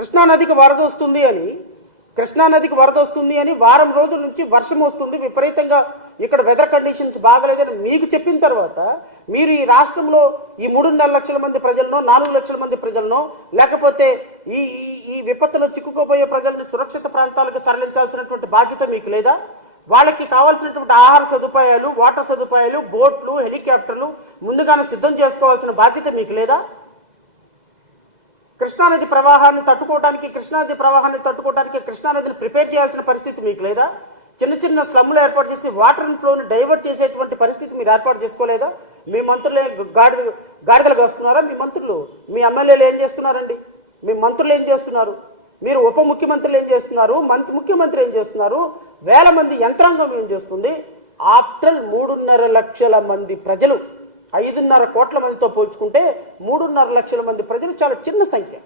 కృష్ణానదికి వరద వస్తుంది అని కృష్ణానదికి వరద వస్తుంది అని వారం రోజుల నుంచి వర్షం వస్తుంది విపరీతంగా ఇక్కడ వెదర్ కండిషన్స్ బాగలేదని మీకు చెప్పిన తర్వాత మీరు ఈ రాష్ట్రంలో ఈ మూడున్నర లక్షల మంది ప్రజలను నాలుగు లక్షల మంది ప్రజలను లేకపోతే ఈ ఈ ఈ విపత్తులో చిక్కుకోబోయే ప్రజలను సురక్షిత ప్రాంతాలకు తరలించాల్సినటువంటి బాధ్యత మీకు లేదా? వాళ్ళకి కావాల్సినటువంటి ఆహార సదుపాయాలు వాటర్ సదుపాయాలు బోట్లు హెలికాప్టర్లు ముందుగానే సిద్ధం చేసుకోవాల్సిన బాధ్యత మీకు లేదా? కృష్ణానది ప్రవాహాన్ని తట్టుకోవడానికి కృష్ణానది ప్రవాహాన్ని తట్టుకోవడానికి కృష్ణానదిని ప్రిపేర్ చేయాల్సిన పరిస్థితి మీకు లేదా? చిన్న చిన్న స్లమ్లు ఏర్పాటు చేసి వాటర్ ఫ్లోని డైవర్ట్ చేసేటువంటి పరిస్థితి మీరు ఏర్పాటు చేసుకోలేదా? మీ మంత్రులు గాడిద గాడిదలు వస్తున్నారా? మీ మంత్రులు మీ ఎమ్మెల్యేలు ఏం చేస్తున్నారండి? మీ మంత్రులు ఏం చేస్తున్నారు? మీరు ఉప ముఖ్యమంత్రులు ఏం చేస్తున్నారు? మంత్రి ముఖ్యమంత్రి ఏం చేస్తున్నారు? వేల మంది యంత్రాంగం ఏం చేస్తుంది? ఆఫ్టర్ మూడున్నర లక్షల మంది ప్రజలు ఐదున్నర కోట్ల మందితో పోల్చుకుంటే మూడున్నర లక్షల మంది ప్రజలు చాలా చిన్న సంఖ్య.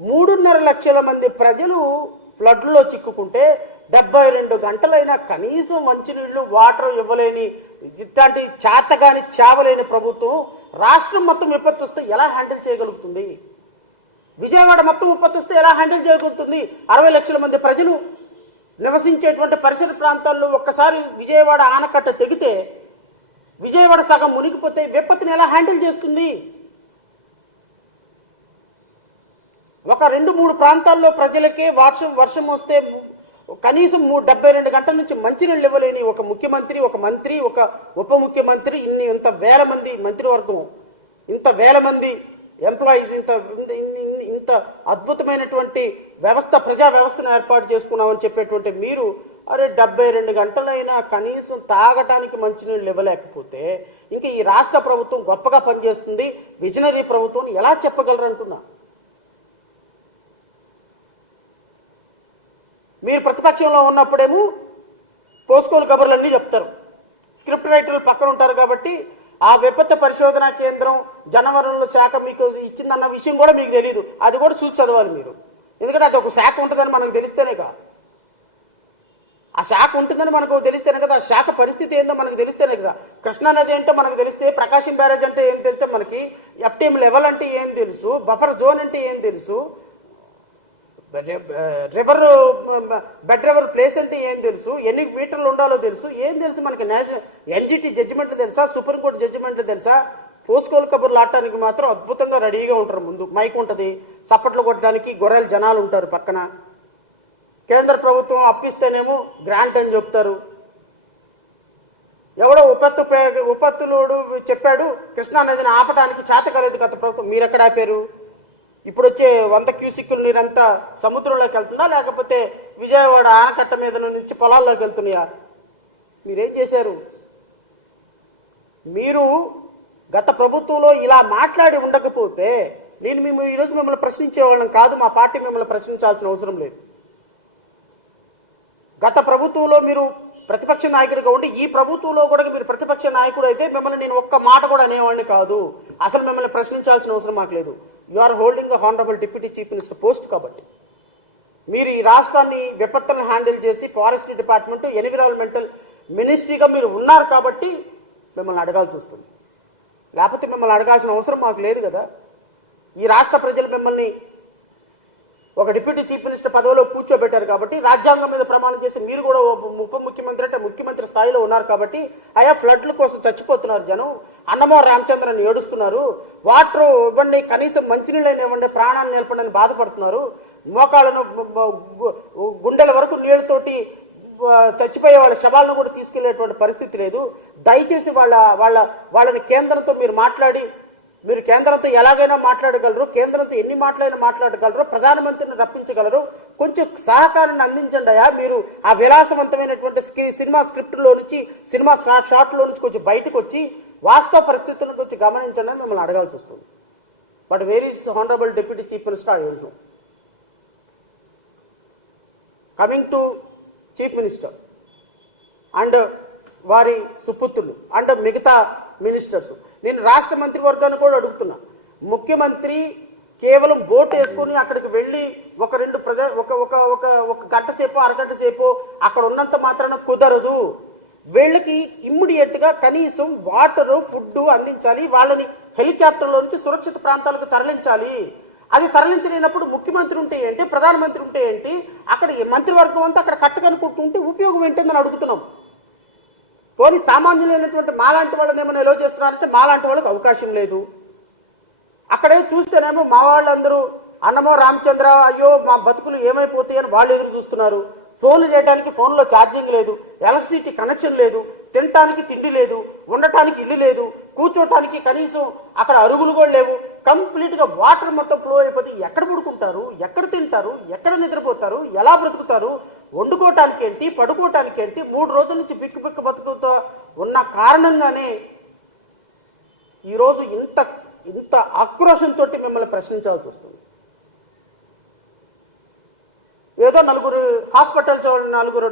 మూడున్నర లక్షల మంది ప్రజలు ఫ్లడ్లో చిక్కుకుంటే డెబ్బై రెండు గంటలైనా కనీసం మంచినీళ్ళు వాటర్ ఇవ్వలేని ఇట్లాంటి చేతగాని చావలేని ప్రభుత్వం రాష్ట్రం మొత్తం విపత్తు వస్తే ఎలా హ్యాండిల్ చేయగలుగుతుంది? విజయవాడ మొత్తం విపత్తు వస్తే ఎలా హ్యాండిల్ చేయగలుగుతుంది? అరవై లక్షల మంది ప్రజలు నివసించేటువంటి పరిసర ప్రాంతాల్లో ఒక్కసారి విజయవాడ ఆనకట్ట తెగితే విజయవాడ సగం మునిగిపోతే విపత్తుని ఎలా హ్యాండిల్ చేస్తుంది? ఒక రెండు మూడు ప్రాంతాల్లో ప్రజలకే వర్షం వర్షం వస్తే కనీసం మూడు డెబ్బై రెండు గంటల నుంచి మంచినీళ్ళు ఇవ్వలేని ఒక ముఖ్యమంత్రి ఒక మంత్రి ఒక ఉప ముఖ్యమంత్రి ఇన్ని ఇంత వేల మంది మంత్రివర్గం ఇంత వేల మంది ఎంప్లాయీస్ ఇంత ఇంత- అద్భుతమైనటువంటి వ్యవస్థ ప్రజా వ్యవస్థను ఏర్పాటు చేసుకున్నామని చెప్పేటువంటి మీరు అరే డెబ్బై రెండు గంటలైనా కనీసం తాగటానికి మంచినీళ్ళు ఇవ్వలేకపోతే ఇంకా ఈ రాష్ట్ర ప్రభుత్వం గొప్పగా పనిచేస్తుంది విజనరీ ప్రభుత్వం ఎలా చెప్పగలరు అంటున్నా మీరు ప్రతిపక్షంలో ఉన్నప్పుడేమో పోస్కోలు కబుర్లన్నీ చెప్తారు. స్క్రిప్ట్ రైటర్లు పక్కన ఉంటారు కాబట్టి ఆ విపత్తు పరిశోధనా కేంద్రం జనవరుల శాఖ మీకు ఇచ్చిందన్న విషయం కూడా మీకు తెలియదు అది కూడా చూసి చదవాలి మీరు. ఎందుకంటే అది ఒక శాఖ ఉంటుందని మనకు తెలిస్తేనే కదా ఆ శాఖ ఉంటుందని మనకు తెలిస్తేనే కదా ఆ శాఖ పరిస్థితి ఏందో మనకు తెలిస్తేనే కదా కృష్ణానది అంటే మనకు తెలిస్తే ప్రకాశం బ్యారేజ్ అంటే ఏం తెలిస్తే మనకి? ఎఫ్టీఎం లెవెల్ అంటే ఏం తెలుసు? బఫర్ జోన్ అంటే ఏం తెలుసు? రివర్ బెడ్ రివర్ ప్లేస్ అంటే ఏం తెలుసు? ఎన్ని మీటర్లు ఉండాలో తెలుసు? ఏం తెలుసు మనకి? నేషనల్ ఎన్జిటి జడ్జిమెంట్లు తెలుసా? సుప్రీంకోర్టు జడ్జిమెంట్లు తెలుసా? పోస్కోలు కబుర్లు ఆడటానికి మాత్రం అద్భుతంగా రెడీగా ఉంటారు ముందు. మైక్ ఉంటుంది. చప్పట్లు కొట్టడానికి గొర్రెలు జనాలు ఉంటారు పక్కన. కేంద్ర ప్రభుత్వం అప్పిస్తేనేమో గ్రాంట్ అని చెప్తారు. ఎవడో ఉపత్తు పే- ఉపత్తులోడు చెప్పాడు కృష్ణానదిని ఆపడానికి చేత కలదు గత ప్రభుత్వం. మీరెక్కడ ఆపారు? ఇప్పుడు వచ్చే వంద క్యూసిక్కుల నీరంతా సముద్రంలోకి వెళ్తుందా? లేకపోతే విజయవాడ ఆనకట్ట మీద నుంచి పొలాల్లోకి వెళ్తున్నాయా? మీరేం చేశారు? మీరు గత ప్రభుత్వంలో ఇలా మాట్లాడి ఉండకపోతే నేను మేము ఈరోజు మిమ్మల్ని ప్రశ్నించేవాళ్ళం కాదు మా పార్టీ మిమ్మల్ని ప్రశ్నించాల్సిన అవసరం లేదు. గత ప్రభుత్వంలో మీరు ప్రతిపక్ష నాయకుడిగా ఉండి ఈ ప్రభుత్వంలో కూడా మీరు ప్రతిపక్ష నాయకుడు అయితే మిమ్మల్ని నేను ఒక్క మాట కూడా అనేవాడిని కాదు. అసలు మిమ్మల్ని ప్రశ్నించాల్సిన అవసరం మాకు లేదు. You are holding the honourable deputy chief minister post కాబట్టి. మీరు ఈ రాష్ట్రాన్ని విపత్తులను హ్యాండిల్ చేసి ఫారెస్ట్ డిపార్ట్మెంట్ ఎన్విరాన్మెంటల్ మినిస్ట్రీగా మీరు ఉన్నారు కాబట్టి మిమ్మల్ని అడగాల్సి వస్తుంది. లేకపోతే మిమ్మల్ని అడగాల్సిన అవసరం మాకు లేదు కదా. ఈ రాష్ట్ర ప్రజలు మిమ్మల్ని ఒక డిప్యూటీ చీఫ్ మినిస్టర్ పదవిలో కూర్చోబెట్టారు కాబట్టి రాజ్యాంగం మీద ప్రమాణం చేసి మీరు కూడా ఉప ముఖ్యమంత్రి అంటే ముఖ్యమంత్రి స్థాయిలో ఉన్నారు కాబట్టి అయా ఫ్లడ్ల కోసం చచ్చిపోతున్నారు జనం. అన్నమో రామచంద్రని ఏడుస్తున్నారు. వాటర్ ఇవ్వండి కనీసం మంచినీళ్ళని ఇవ్వండి ప్రాణాలు నిలపండి బాధపడుతున్నారు. మోకాళ్ళను గుండెల వరకు నీళ్ళతోటి చచ్చిపోయే వాళ్ళ శవాలను కూడా తీసుకెళ్ళేటువంటి పరిస్థితి లేదు. దయచేసి వాళ్ళ వాళ్ళ వాళ్ళని కేంద్రంతో మీరు మాట్లాడి మీరు కేంద్రంతో ఎలాగైనా మాట్లాడగలరు కేంద్రంతో ఎన్ని మాటలైనా మాట్లాడగలరు ప్రధానమంత్రిని రప్పించగలరు. కొంచెం సహకారాన్ని అందించండి అయ్యా. మీరు ఆ విలాసవంతమైనటువంటి స్క్రీ సినిమా స్క్రిప్ట్లో నుంచి సినిమా షా- షాట్లో నుంచి కొంచెం బయటకు వచ్చి వాస్తవ పరిస్థితులను కొంచెం గమనించండి అని మిమ్మల్ని అడగాల్సి వస్తుంది. But where is honourable deputy chief minister I don't coming to chief minister and వారి సుపుత్రులు అండ్ మిగతా మినిస్టర్స్. నేను రాష్ట్ర మంత్రివర్గాన్ని కూడా అడుగుతున్నా. ముఖ్యమంత్రి కేవలం బోట్ వేసుకొని అక్కడికి వెళ్ళి ఒక రెండు ప్రజ ఒక ఒక ఒక ఒక గంట సేపు అరగంట సేపు అక్కడ ఉన్నంత మాత్రాన కుదరదు. వీళ్ళకి ఇమ్మీడియట్గా కనీసం వాటర్ ఫుడ్ అందించాలి. వాళ్ళని హెలికాప్టర్లో నుంచి సురక్షిత ప్రాంతాలకు తరలించాలి. అది తరలించలేనప్పుడు ముఖ్యమంత్రి ఉంటే ఏంటి ప్రధానమంత్రి ఉంటే ఏంటి అక్కడ మంత్రివర్గం అంతా అక్కడ కట్టుకనుకుంటుంటే ఉపయోగం ఏంటని అడుగుతున్నాం. పోనీ సామాన్యులైనటువంటి మాలాంటి వాళ్ళని ఏమైనా నిల్వ చేస్తున్నారంటే మాలాంటి వాళ్ళకి అవకాశం లేదు. అక్కడే చూస్తేనేమో మా వాళ్ళందరూ అన్నమో రామచంద్ర అయ్యో మా బతుకులు ఏమైపోతాయి అని వాళ్ళు ఎదురు చూస్తున్నారు. ఫోన్లు చేయడానికి ఫోన్లో ఛార్జింగ్ లేదు. ఎలక్ట్రిసిటీ కనెక్షన్ లేదు. తినటానికి తిండి లేదు. ఉండటానికి ఇల్లు లేదు. కూర్చోటానికి కనీసం అక్కడ అరుగులు కూడా లేవు. కంప్లీట్గా వాటర్ మొత్తం ఫ్లో అయిపోతే ఎక్కడ పడుకుంటారు? ఎక్కడ తింటారు? ఎక్కడ నిద్రపోతారు? ఎలా బ్రతుకుతారు? వండుకోవటానికి ఏంటి పడుకోవటానికి ఏంటి మూడు రోజుల నుంచి బిక్కు బిక్కు బతుకుతో ఉన్న కారణంగానే ఈరోజు ఇంత ఇంత ఆక్రోషంతో మిమ్మల్ని ప్రశ్నించాల్సి వస్తుంది. ఏదో నలుగురు హాస్పిటల్స్ వాళ్ళు నలుగురు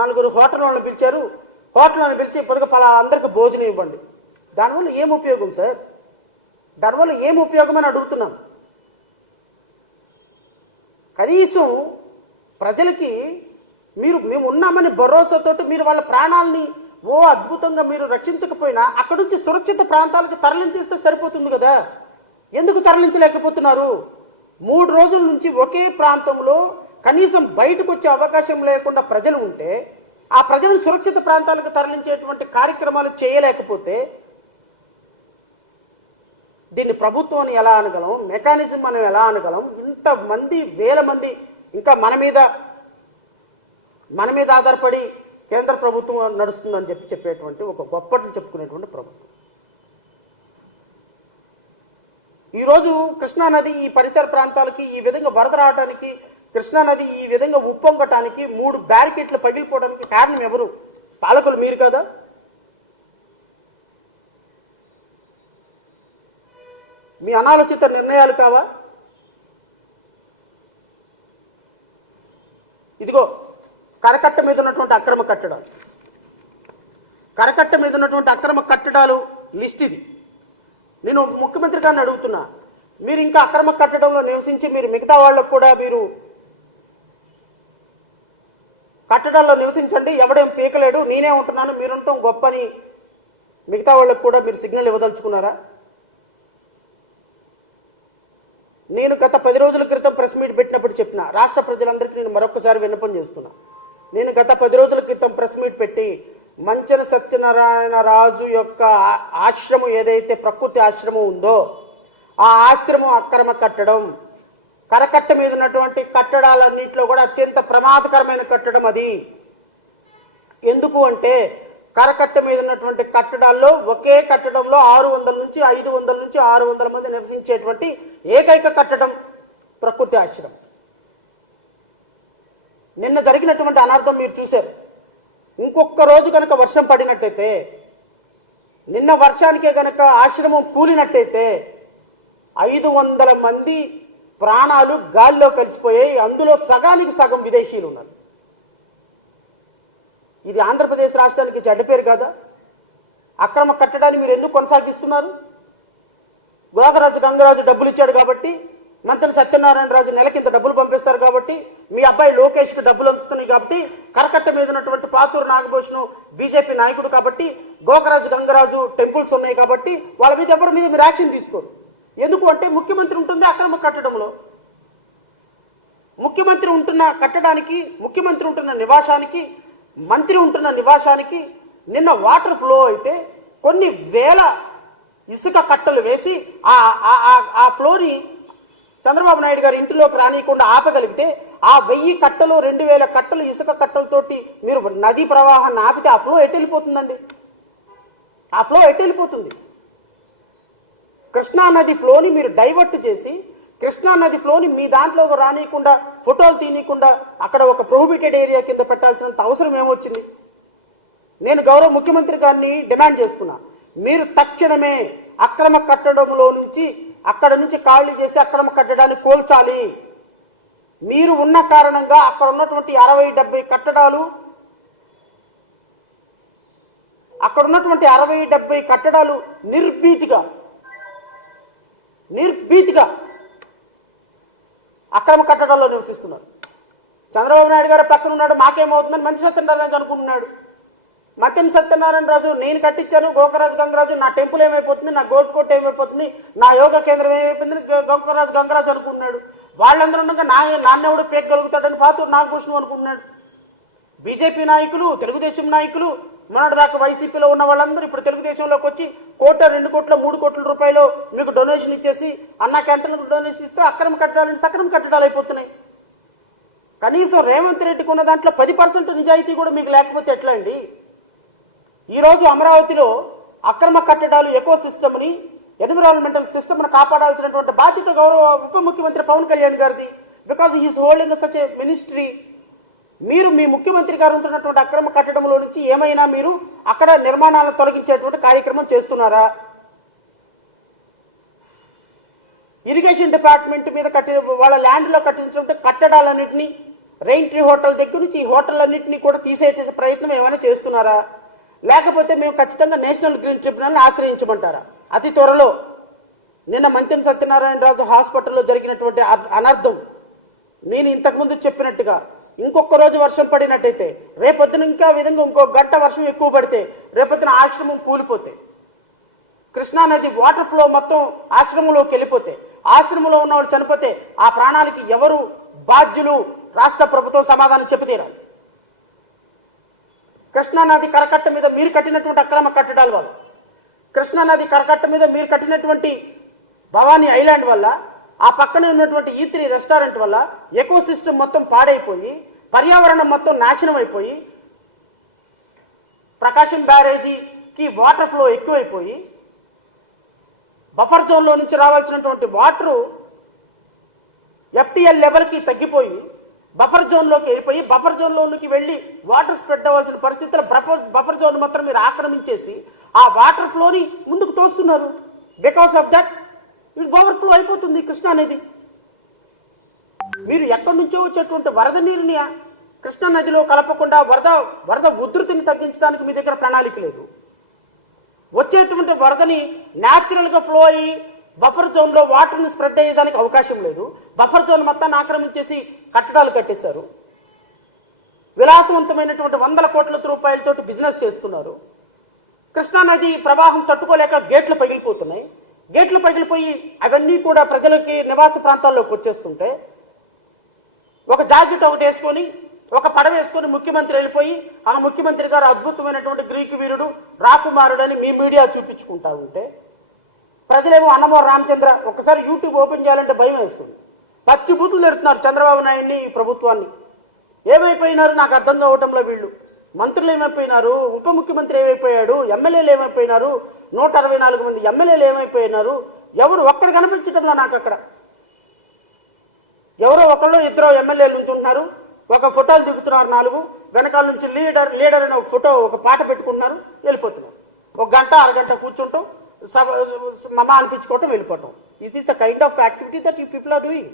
నలుగురు హోటల్ వాళ్ళని పిలిచారు. హోటల్ వాళ్ళని పిలిచి పొద్దుగా పలా అందరికి భోజనం ఇవ్వండి. దానివల్ల ఏం ఉపయోగం సార్? దానివల్ల ఏం ఉపయోగం అని అడుగుతున్నాం. కనీసం ప్రజలకి మీరు మేము ఉన్నామని భరోసాతోటి మీరు వాళ్ళ ప్రాణాలని ఓ అద్భుతంగా మీరు రక్షించకపోయినా అక్కడి నుంచి సురక్షిత ప్రాంతాలకు తరలించేస్తే సరిపోతుంది కదా? ఎందుకు తరలించలేకపోతున్నారు? మూడు రోజుల నుంచి ఒకే ప్రాంతంలో కనీసం బయటకు వచ్చే అవకాశం లేకుండా ప్రజలు ఉంటే ఆ ప్రజలను సురక్షిత ప్రాంతాలకు తరలించేటువంటి కార్యక్రమాలు చేయలేకపోతే దీన్ని ప్రభుత్వం ఎలా అనగలం? మెకానిజం మనం ఎలా అనగలం? ఇంతమంది వేల మంది ఇంకా మన మీద మన మీద ఆధారపడి కేంద్ర ప్రభుత్వం నడుస్తుందని చెప్పి చెప్పేటువంటి ఒక గొప్పట్లు చెప్పుకునేటువంటి ప్రభుత్వం. ఈరోజు కృష్ణానది ఈ పరిసర ప్రాంతాలకి ఈ విధంగా వరద రావడానికి కృష్ణానది ఈ విధంగా ఉప్పొంగటానికి మూడు బ్యారికేట్లు పగిలిపోవడానికి కారణం ఎవరు? పాలకులు మీరు కదా? మీ అనాలోచిత నిర్ణయాలు కావా? ఇదిగో కరకట్ట మీద ఉన్నటువంటి అక్రమ కట్టడాలు. కరకట్ట మీద ఉన్నటువంటి అక్రమ కట్టడాలు లిస్ట్ ఇది. నేను ముఖ్యమంత్రి గారిని అడుగుతున్నా మీరు ఇంకా అక్రమ కట్టడంలో నివసించి మీరు మిగతా వాళ్ళకు కూడా మీరు కట్టడాల్లో నివసించండి ఎవడేం పీకలేడు నేనే ఉంటున్నాను మీరుంటాం గొప్పని మిగతా వాళ్ళకు కూడా మీరు సిగ్నల్ ఇవ్వదలుచుకున్నారా? నేను గత పది రోజుల క్రితం ప్రెస్ మీట్ పెట్టినప్పుడు చెప్పిన. రాష్ట్ర ప్రజలందరికీ నేను మరొకసారి విన్నపం చేస్తున్నా. నేను గత పది రోజుల క్రితం ప్రెస్ మీట్ పెట్టి మంచన సత్యనారాయణ రాజు యొక్క ఆశ్రమం ఏదైతే ప్రకృతి ఆశ్రమం ఉందో ఆ ఆశ్రమం అక్రమ కట్టడం కరకట్ట మీద ఉన్నటువంటి కట్టడాలన్నింటిలో కూడా అత్యంత ప్రమాదకరమైన కట్టడం అది. ఎందుకు అంటే కరకట్ట మీద ఉన్నటువంటి కట్టడాల్లో ఒకే కట్టడంలో ఆరు వందల నుంచి ఐదు వందల నుంచి ఆరు వందల మంది నివసించేటువంటి ఏకైక కట్టడం ప్రకృతి ఆశ్రమం. నిన్న జరిగినటువంటి అనర్థం మీరు చూశారు. ఇంకొక రోజు కనుక వర్షం పడినట్టయితే నిన్న వర్షానికే కనుక ఆశ్రమం కూలినట్టయితే ఐదు వందల మంది ప్రాణాలు గాల్లో కలిసిపోయాయి. అందులో సగానికి సగం విదేశీయులు ఉన్నారు. ఇది ఆంధ్రప్రదేశ్ రాష్ట్రానికి చెడ్డ పేరు కాదా? అక్రమ కట్టడాన్ని మీరు ఎందుకు కొనసాగిస్తున్నారు? గోకరాజు గంగరాజు డబ్బులు ఇచ్చాడు కాబట్టి మంత్రి సత్యనారాయణ రాజు నెలకింత డబ్బులు పంపిస్తారు కాబట్టి మీ అబ్బాయి లోకేష్కి డబ్బులు అందుతున్నాయి కాబట్టి కరకట్ట మీద ఉన్నటువంటి పాతూరు నాగభూషణ్ బీజేపీ నాయకుడు కాబట్టి గోకరాజు గంగరాజు టెంపుల్స్ ఉన్నాయి కాబట్టి వాళ్ళ మీద ఎవరి మీద మీరు యాక్షన్ తీసుకోరు? ఎందుకు అంటే ముఖ్యమంత్రి ఉంటుంది అక్రమ కట్టడంలో. ముఖ్యమంత్రి ఉంటున్న కట్టడానికి ముఖ్యమంత్రి ఉంటున్న నివాసానికి మంత్రి ఉంటున్న నివాసానికి నిన్న వాటర్ ఫ్లో అయితే కొన్ని వేల ఇసుక కట్టలు వేసి ఆ ఆ- ఫ్లోని చంద్రబాబు నాయుడు గారి ఇంటిలోకి రానియకుండా ఆపగలిగితే ఆ వెయ్యి కట్టలు రెండు వేల కట్టలు ఇసుక కట్టలతోటి మీరు నదీ ప్రవాహాన్ని ఆపితే ఆ ఫ్లో ఎటు వెళ్ళిపోతుందండి? ఆ ఫ్లో ఎటు వెళ్ళిపోతుంది? కృష్ణా నది ఫ్లోని మీరు డైవర్ట్ చేసి కృష్ణా నది ఫ్లోని మీ దాంట్లో రానియకుండా ఫోటోలు తీయకుండా అక్కడ ఒక ప్రొహిబిటెడ్ ఏరియా కింద పెట్టాల్సినంత అవసరం ఏమొచ్చింది? నేను గౌరవ ముఖ్యమంత్రి గారిని డిమాండ్ చేస్తున్నా. మీరు తక్షణమే అక్రమ కట్టడంలో నుంచి అక్కడ నుంచి ఖాళీ చేసి అక్రమ కట్టడాన్ని కోల్చాలి. మీరు ఉన్న కారణంగా అక్కడ ఉన్నటువంటి అరవై డెబ్బై కట్టడాలు అక్కడ ఉన్నటువంటి అరవై డెబ్బై కట్టడాలు నిర్భీతిగా నిర్భీతిగా అక్రమ కట్టడంలో నివసిస్తున్నారు. చంద్రబాబు నాయుడు గారు పక్కన ఉన్నాడు మాకేమవుతుందని మంచి సత్యనారాయణ రాజు అనుకుంటున్నాడు. మత్యం సత్యనారాయణ రాజు నేను కట్టించాను గోకరాజు గంగరాజు నా టెంపుల్ ఏమైపోతుంది నా గోల్ఫ్ కోర్ట్ ఏమైపోతుంది నా యోగా కేంద్రం ఏమైపోతుంది గోకరాజు గంగరాజు అనుకుంటున్నాడు. వాళ్ళందరూ ఉండగా నా నాన్నెవడు పేగలుగుతాడని పాతూరు నాగభూషణం అనుకుంటున్నాడు. బీజేపీ నాయకులు తెలుగుదేశం నాయకులు మొన్నటిదాకా వైసీపీలో ఉన్న వాళ్ళందరూ ఇప్పుడు తెలుగుదేశంలోకి వచ్చి కోట రెండు కోట్ల మూడు కోట్ల రూపాయలు మీకు డొనేషన్ ఇచ్చేసి అన్న క్యాంటీన్లకు డొనేషన్ ఇస్తే అక్రమ కట్టడాలని సక్రమ కట్టడాలు అయిపోతున్నాయి. కనీసం రేవంత్ రెడ్డికి ఉన్న దాంట్లో పది పర్సెంట్ నిజాయితీ కూడా మీకు లేకపోతే ఎట్లా అండి ఈరోజు అమరావతిలో అక్రమ కట్టడాలు ఎకో సిస్టమ్ని ఎన్విరాన్మెంటల్ సిస్టమ్ను కాపాడాల్సినటువంటి బాధ్యత గౌరవ ఉప ముఖ్యమంత్రి పవన్ కళ్యాణ్ గారిది. Because he's holding such a ministry మీరు మీ ముఖ్యమంత్రి గారు ఉంటున్నటువంటి అక్రమ కట్టడంలో నుంచి ఏమైనా మీరు అక్కడ నిర్మాణాలను తొలగించేటువంటి కార్యక్రమం చేస్తున్నారా? ఇరిగేషన్ డిపార్ట్మెంట్ మీద కట్టి వాళ్ళ ల్యాండ్లో కట్టించినటువంటి కట్టడాలన్నింటినీ రెయిన్ ట్రీ హోటల్ దగ్గర నుంచి ఈ హోటళ్ళన్నింటినీ కూడా తీసేసే ప్రయత్నం ఏమైనా చేస్తున్నారా? లేకపోతే మేము ఖచ్చితంగా నేషనల్ గ్రీన్ ట్రిబ్యునల్ని ఆశ్రయించమంటారా? అతి త్వరలో. నిన్న మంత్యం సత్యనారాయణరాజు హాస్పిటల్లో జరిగినటువంటి అనర్థం. నేను ఇంతకుముందు చెప్పినట్టుగా ఇంకొక రోజు వర్షం పడినట్టయితే రేపొద్దున ఇంకా విధంగా ఇంకో గంట వర్షం ఎక్కువ పడితే రేపొద్దున ఆశ్రమం కూలిపోతే. కృష్ణా నది వాటర్ ఫ్లో మొత్తం ఆశ్రమంలోకి వెళ్ళిపోతే ఆశ్రమంలో ఉన్నవాడు చనిపోతే ఆ ప్రాణానికి ఎవరు బాధ్యులు? రాష్ట్ర ప్రభుత్వం సమాధానం చెప్పతీరాలి. కృష్ణానది కరకట్ట మీద మీరు కట్టినటువంటి అక్రమ కట్టడాల వల్ల కృష్ణానది కరకట్ట మీద మీరు కట్టినటువంటి భవానీ ఐలాండ్ వల్ల ఆ పక్కనే ఉన్నటువంటి ఈ త్రీ రెస్టారెంట్ వల్ల ఎకో సిస్టమ్ మొత్తం పాడైపోయి పర్యావరణం మొత్తం నాశనం అయిపోయి ప్రకాశం బ్యారేజీకి వాటర్ ఫ్లో ఎక్కువైపోయి బఫర్ జోన్లో నుంచి రావాల్సినటువంటి వాటరు ఎఫ్టిఎల్ లెవెల్కి తగ్గిపోయి బఫర్ జోన్లోకి వెళ్ళిపోయి బఫర్ జోన్లోకి వెళ్ళి వాటర్ స్ప్రెడ్ అవ్వాల్సిన పరిస్థితుల్లో బఫర్ బఫర్ జోన్ మాత్రం మీరు ఆక్రమించేసి ఆ వాటర్ ఫ్లోని ముందుకు తోస్తున్నారు. బికాస్ ఆఫ్ దట్ ఇది ఓవర్ ఫ్లో అయిపోతుంది కృష్ణా నది. మీరు ఎక్కడి నుంచో వచ్చేటువంటి వరద నీరుని కృష్ణా నదిలో కలపకుండా వరద వరద ఉధృతిని తగ్గించడానికి మీ దగ్గర ప్రణాళిక లేదు. వచ్చేటువంటి వరదని న్యాచురల్గా ఫ్లో అయ్యి బఫర్ జోన్లో వాటర్ని స్ప్రెడ్ అయ్యేదానికి అవకాశం లేదు. బఫర్ జోన్ మొత్తాన్ని ఆక్రమించేసి కట్టడాలు కట్టేశారు. విలాసవంతమైనటువంటి వందల కోట్ల రూపాయలతోటి బిజినెస్ చేస్తున్నారు. కృష్ణా నది ప్రవాహం తట్టుకోలేక గేట్లు పగిలిపోతున్నాయి. గేట్లు పగిలిపోయి అవన్నీ కూడా ప్రజలకి నివాస ప్రాంతాల్లోకి వచ్చేస్తుంటే ఒక జాకెట్ ఒకటి వేసుకొని ఒక పడవ వేసుకొని ముఖ్యమంత్రి వెళ్ళిపోయి ఆ ముఖ్యమంత్రి గారు అద్భుతమైనటువంటి గ్రీకు వీరుడు రాకుమారుడని మీ మీడియా చూపించుకుంటా ఉంటే ప్రజలేమో అన్నమో రామచంద్ర ఒకసారి యూట్యూబ్ ఓపెన్ చేయాలంటే భయం వేస్తుంది. పచ్చి బూతులు తిడుతున్నారు చంద్రబాబు నాయుడిని ఈ ప్రభుత్వాన్ని. ఏమైపోయినారు? నాకు అర్థం కావటంలో వీళ్ళు. మంత్రులు ఏమైపోయినారు? ఉప ముఖ్యమంత్రి ఏమైపోయాడు? ఎమ్మెల్యేలు ఏమైపోయినారు? నూట అరవై నాలుగు మంది ఎమ్మెల్యేలు ఏమైపోయినారు? ఎవడు ఒక్కడు కనిపించటంలో నాకు అక్కడ? ఎవరో ఒకళ్ళు ఇద్దరు ఎమ్మెల్యేలు ఉంటున్నారు ఒక ఫోటోలు దిగుతున్నారు నాలుగు. వెనకాల నుంచి లీడర్ లీడర్ అనే ఒక ఫోటో ఒక పాట పెట్టుకుంటున్నారు వెళ్ళిపోతున్నారు. ఒక గంట అరగంట కూర్చుంటాం సభ మమ అనిపించుకోవటం వెళ్ళిపోవటం. It is the kind of activity that you people are doing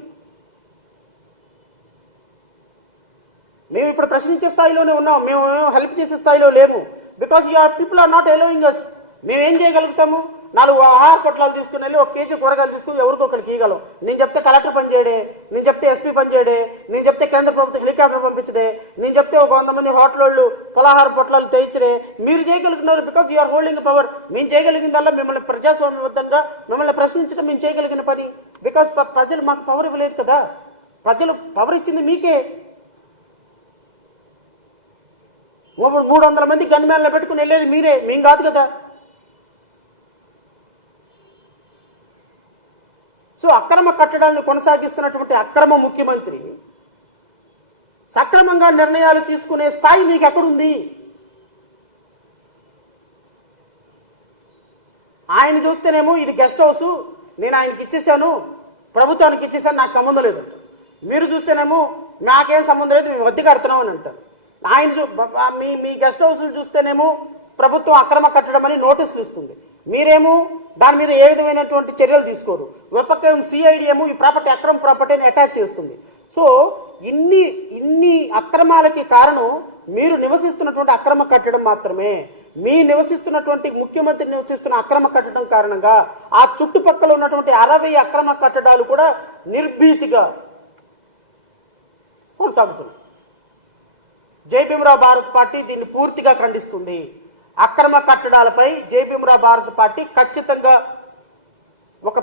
మేము ఇప్పుడు ప్రశ్నించే స్థాయిలోనే ఉన్నాం. మేము హెల్ప్ చేసే స్థాయిలో లేము. Because your people are not allowing us మేమేం చేయగలుగుతాము? నాలుగు ఆహార పొట్లాలు తీసుకుని వెళ్ళి ఒక కేజీ కూరగాయలు తీసుకుని ఎవరికి ఒకరికి ఇవ్వగలం నేను చెప్తే కలెక్టర్ పని చేయడే నేను చెప్తే ఎస్పీ పని చేయడే నేను చెప్తే కేంద్ర ప్రభుత్వం హెలికాప్టర్ పంపించదే నేను చెప్తే ఒక వంద మంది హోటల్ వాళ్ళు పలహార పొట్లాలు తెచ్చరే మీరు చేయగలుగుతున్నారు బికాస్ యూఆర్ హోల్డింగ్ పవర్ మేము చేయగలిగిందల్లా మిమ్మల్ని ప్రజాస్వామ్యబద్ధంగా మిమ్మల్ని ప్రశ్నించడం మేము చేయగలిగిన పని. బికాస్ ప్రజలు మాకు పవర్ ఇవ్వలేదు కదా. ప్రజలు పవర్ ఇచ్చింది మీకే. మూడు వందల మంది గన్మ్యాన్లో పెట్టుకుని వెళ్ళేది మీరే. మేము కాదు కదా. సో అక్రమ కట్టడాలను కొనసాగిస్తున్నటువంటి అక్రమ ముఖ్యమంత్రి సక్రమంగా నిర్ణయాలు తీసుకునే స్థాయి మీకు ఎక్కడుంది ఆయన చూస్తేనేమో ఇది గెస్ట్ హౌస్ నేను ఆయనకి ఇచ్చేసాను ప్రభుత్వానికి ఇచ్చేసాను నాకు సంబంధం లేదు. మీరు చూస్తేనేమో నాకేం సంబంధం లేదు మేము వద్దె కడుతున్నాం అని అంటారు. ఆయన మీ మీ గెస్ట్ హౌస్లు చూస్తేనేమో ప్రభుత్వం అక్రమ కట్టడం అని నోటీసులు ఇస్తుంది. మీరేమో దాని మీద ఏ విధమైనటువంటి చర్యలు తీసుకోరు. ఒక సిఐడిఎం ఈ ప్రాపర్టీ అక్రమ ప్రాపర్టీని అటాచ్ చేస్తుంది. సో ఇన్ని ఇన్ని అక్రమాలకి కారణం మీరు నివసిస్తున్నటువంటి అక్రమ కట్టడం మాత్రమే. మీ నివసిస్తున్నటువంటి ముఖ్యమంత్రి నివసిస్తున్న అక్రమ కట్టడం కారణంగా ఆ చుట్టుపక్కల ఉన్నటువంటి అరవై అక్రమ కట్టడాలు కూడా నిర్భీతిగా కొనసాగుతున్నాయి. జై భీమరావు భారత్ పార్టీ దీన్ని పూర్తిగా ఖండిస్తుంది. అక్రమ కట్టడాలపై జేబీమురా భారత్ పార్టీ ఖచ్చితంగా ఒక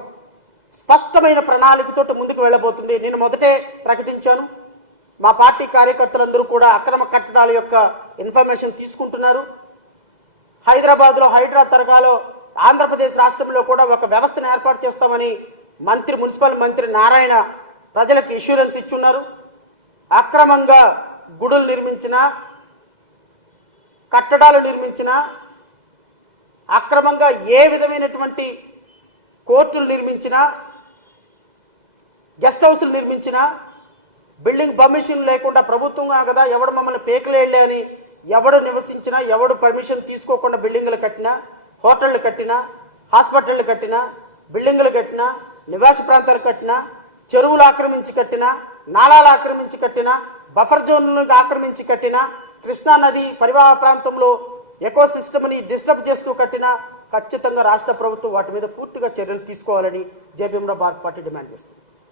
స్పష్టమైన ప్రణాళికతో ముందుకు వెళ్ళబోతుంది. నేను మొదటే ప్రకటించాను. మా పార్టీ కార్యకర్తలందరూ కూడా అక్రమ కట్టడాల యొక్క ఇన్ఫర్మేషన్ తీసుకుంటున్నారు. హైదరాబాద్లో హైడ్రా తరగాలో ఆంధ్రప్రదేశ్ రాష్ట్రంలో కూడా ఒక వ్యవస్థను ఏర్పాటు చేస్తామని మంత్రి మున్సిపల్ మంత్రి నారాయణ ప్రజలకు ఇష్యూరెన్స్ ఇచ్చున్నారు. అక్రమంగా గుడులు నిర్మించిన కట్టడాలు నిర్మించిన అక్రమంగా ఏ విధమైనటువంటి కోర్టులు నిర్మించినా గెస్ట్ హౌస్లు నిర్మించినా బిల్డింగ్ పర్మిషన్ లేకుండా ప్రభుత్వం కదా ఎవడు మమ్మల్ని పేకలేళ్ళే అని ఎవడు నివసించినా ఎవడు పర్మిషన్ తీసుకోకుండా బిల్డింగ్లు కట్టినా హోటళ్ళు కట్టినా హాస్పిటళ్ళు కట్టినా బిల్డింగ్లు కట్టినా నివాస ప్రాంతాలు కట్టినా చెరువులు ఆక్రమించి కట్టినా నాళాలు ఆక్రమించి కట్టినా బఫర్ జోన్లను ఆక్రమించి కట్టినా కృష్ణా నది పరివాహ ప్రాంతంలో ఎకో సిస్టమ్ని డిస్టర్బ్ చేస్తూ కట్టినా ఖచ్చితంగా రాష్ట్ర ప్రభుత్వం వాటి మీద పూర్తిగా చర్యలు తీసుకోవాలని జేపీఎంలో భారత్ పార్టీ డిమాండ్ చేస్తుంది.